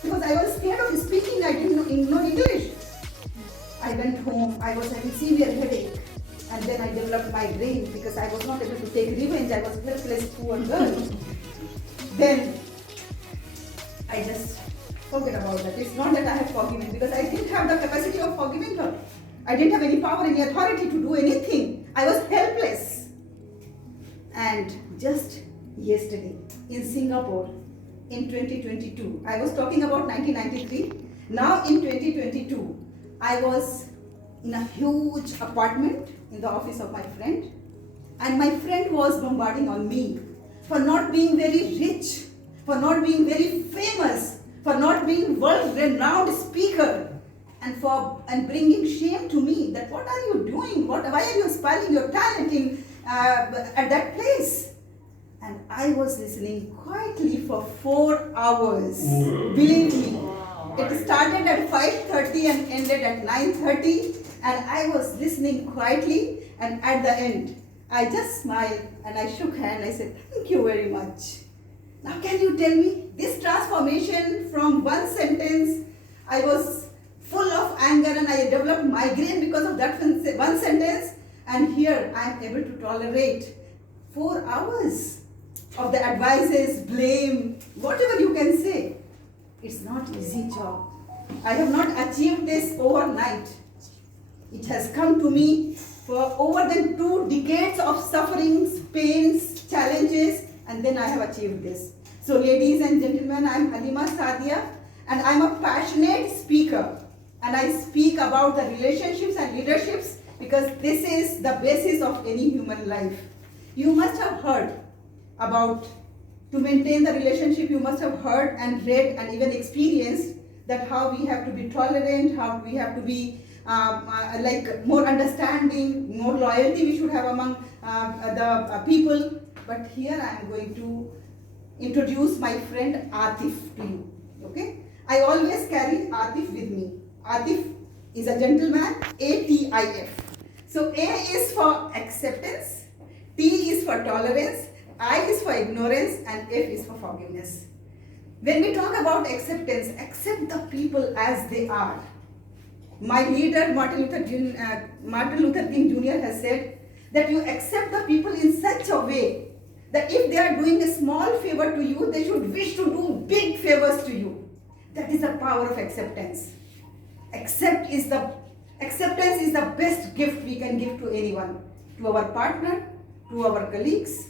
Because I was scared of speaking, I didn't know English. I went home, I was having severe headache, and then I developed migraine because I was not able to take revenge. I was a helpless poor girl. Then I just forget about that. It's not that I have forgiven, because I didn't have the capacity of forgiving her. I didn't have any power, any authority to do anything. I was helpless. And just yesterday in Singapore, in 2022, I was talking about 1993. Now in 2022, I was in a huge apartment in the office of my friend, and my friend was bombarding on me for not being very rich, for not being very famous, for not being world-renowned speaker, and bringing shame to me that what are you doing? Why are you spoiling your talent at that place? And I was listening quietly for 4 hours. Believe me, it started at 5:30 and ended at 9:30, and I was listening quietly, and at the end, I just smiled and I shook hands. I said, thank you very much. Now can you tell me, this transformation from one sentence, I was full of anger and I developed migraine because of that one sentence, and here I am able to tolerate 4 hours of the advices, blame, whatever you can say. It's not easy job. I have not achieved this overnight. It has come to me for over than 2 decades of sufferings, pains, challenges, and then I have achieved this. So ladies and gentlemen, I am Halima Sadia, and I am a passionate speaker, and I speak about the relationships and leaderships because this is the basis of any human life. You must have heard about, to maintain the relationship, you must have heard and read and even experienced that how we have to be tolerant, how we have to be like more understanding, more loyalty we should have among the people. But here I am going to introduce my friend Atif to you. Okay? I always carry Atif with me. Atif is a gentleman, A-T-I-F. So A is for acceptance, T is for tolerance, I is for ignorance, and F is for forgiveness. When we talk about acceptance, accept the people as they are. My leader, Martin Luther King Jr. has said that you accept the people in such a way that if they are doing a small favor to you, they should wish to do big favors to you. That is the power of acceptance. Acceptance is the best gift we can give to anyone, to our partner, to our colleagues,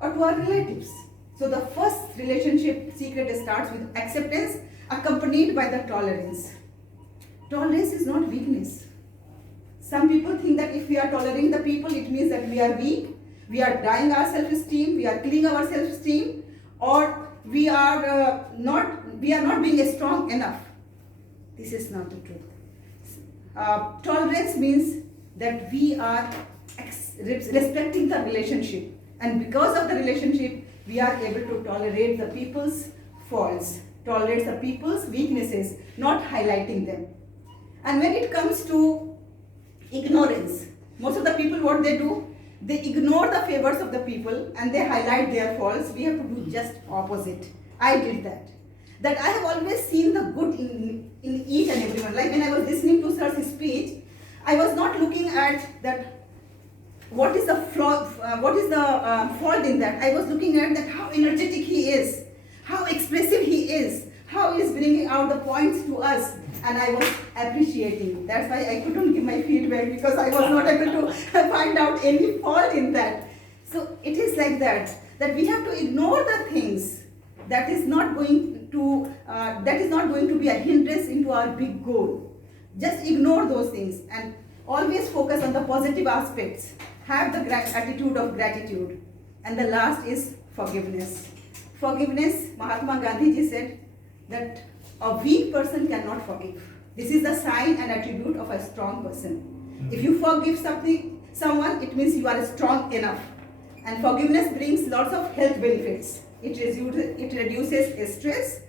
or to our relatives. So the first relationship secret starts with acceptance, accompanied by the tolerance. Tolerance is not weakness. Some people think that if we are tolerating the people, it means that we are weak, we are dying our self-esteem, we are killing our self-esteem, or we are not being strong enough. This is not the truth. Tolerance means that we are respecting the relationship, and because of the relationship, we are able to tolerate the people's faults, tolerate the people's weaknesses, not highlighting them. And when it comes to ignorance, most of the people, what they do, they ignore the favors of the people and they highlight their faults. We have to do just opposite. I did that. That I have always seen the good in each and everyone. Like when I was listening to sir's speech, I was not looking at that what is the flaw, what is the fault in that? I was looking at that how energetic he is, how expressive he is, how he is bringing out the points to us, and I was appreciating. That's why I couldn't give my feedback, because I was not able to find out any fault in that. So it is like that we have to ignore the things that is not going to be a hindrance into our big goal. Just ignore those things and always focus on the positive aspects. Have the attitude of gratitude. And the last is forgiveness. Forgiveness, Mahatma Gandhi ji said that a weak person cannot forgive. This is the sign and attribute of a strong person. If you forgive someone, it means you are strong enough. And forgiveness brings lots of health benefits. It reduces stress,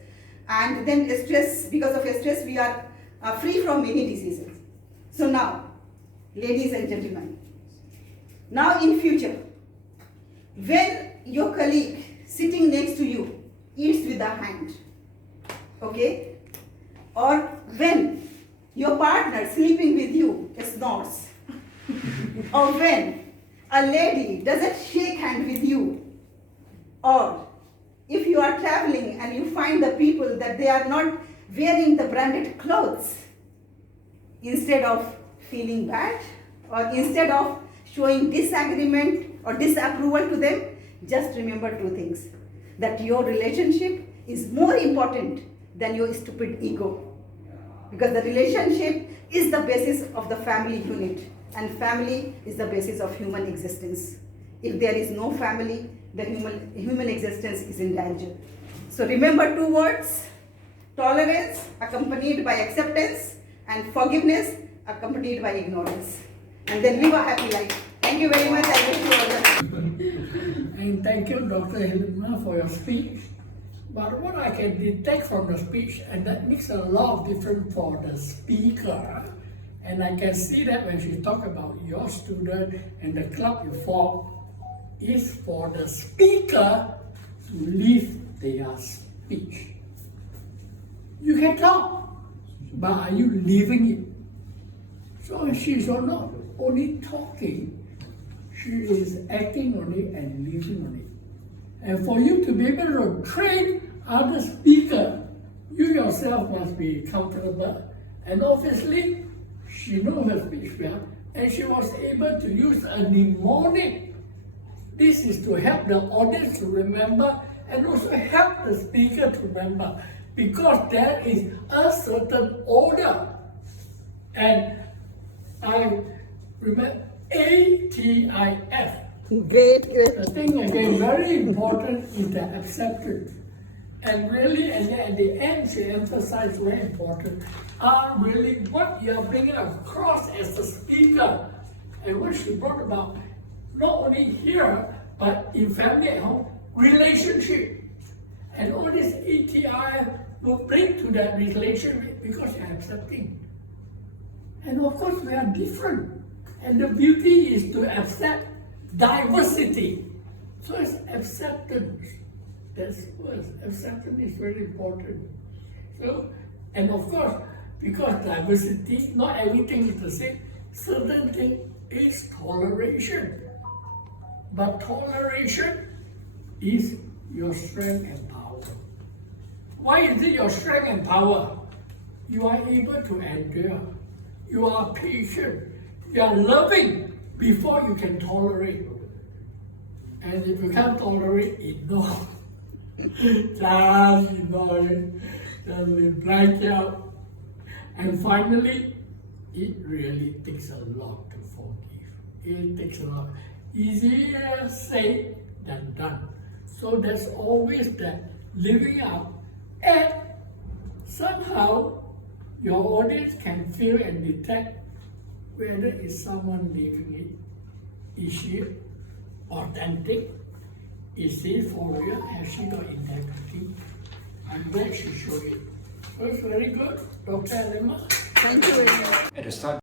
and then stress, because of stress, we are free from many diseases. So now, ladies and gentlemen, now in future, when your colleague sitting next to you eats with a hand, okay, or when your partner sleeping with you snores, or when a lady doesn't shake hand with you, or if you are traveling and you find the people that they are not wearing the branded clothes, instead of feeling bad or instead of showing disagreement or disapproval to them, just remember two things: that your relationship is more important than your stupid ego, because the relationship is the basis of the family unit, and family is the basis of human existence. If there is no family, the human existence is in danger. So remember two words: tolerance accompanied by acceptance, and forgiveness accompanied by ignorance. And then live a happy life. Thank you very much. I wish you all the best. And thank you, Dr. Helena, for your speech. But what I can detect from the speech, and that makes a lot of difference for the speaker, and I can see that when she talk about your student and the club you form, is for the speaker to live their speech. You can talk, but are you living it? So she's not only talking, she is acting on it and living on it. And for you to be able to train other speakers, you yourself must be comfortable. And obviously, she knows her speech well, and she was able to use a mnemonic. This is to help the audience to remember and also help the speaker to remember, because there is a certain order. And I remember ATIF. Great. The thing again, very important is the acceptance. And really, and then at the end, she emphasized very important, are really what you are bringing across as a speaker. And what she brought about, not only here, but in family at home, relationship. And all this ATI will bring to that relationship because you're accepting. And of course, we are different. And the beauty is to accept diversity. So it's acceptance. That's what acceptance is very important. So, and of course, because diversity, not everything is the same, certain thing is toleration. But toleration is your strength and power. Why is it your strength and power? You are able to endure. You are patient. You are loving before you can tolerate. And if you can't tolerate, ignore. Just ignore it. Just blank out. And finally, it really takes a lot to forgive. It takes a lot. Easier said than done. So there's always that living up, and somehow your audience can feel and detect whether it's someone living it. Is she authentic? Is she for real? Has she got integrity? I'm glad she showed it. So it's very good, Dr. Elima. Thank you very much. At the start,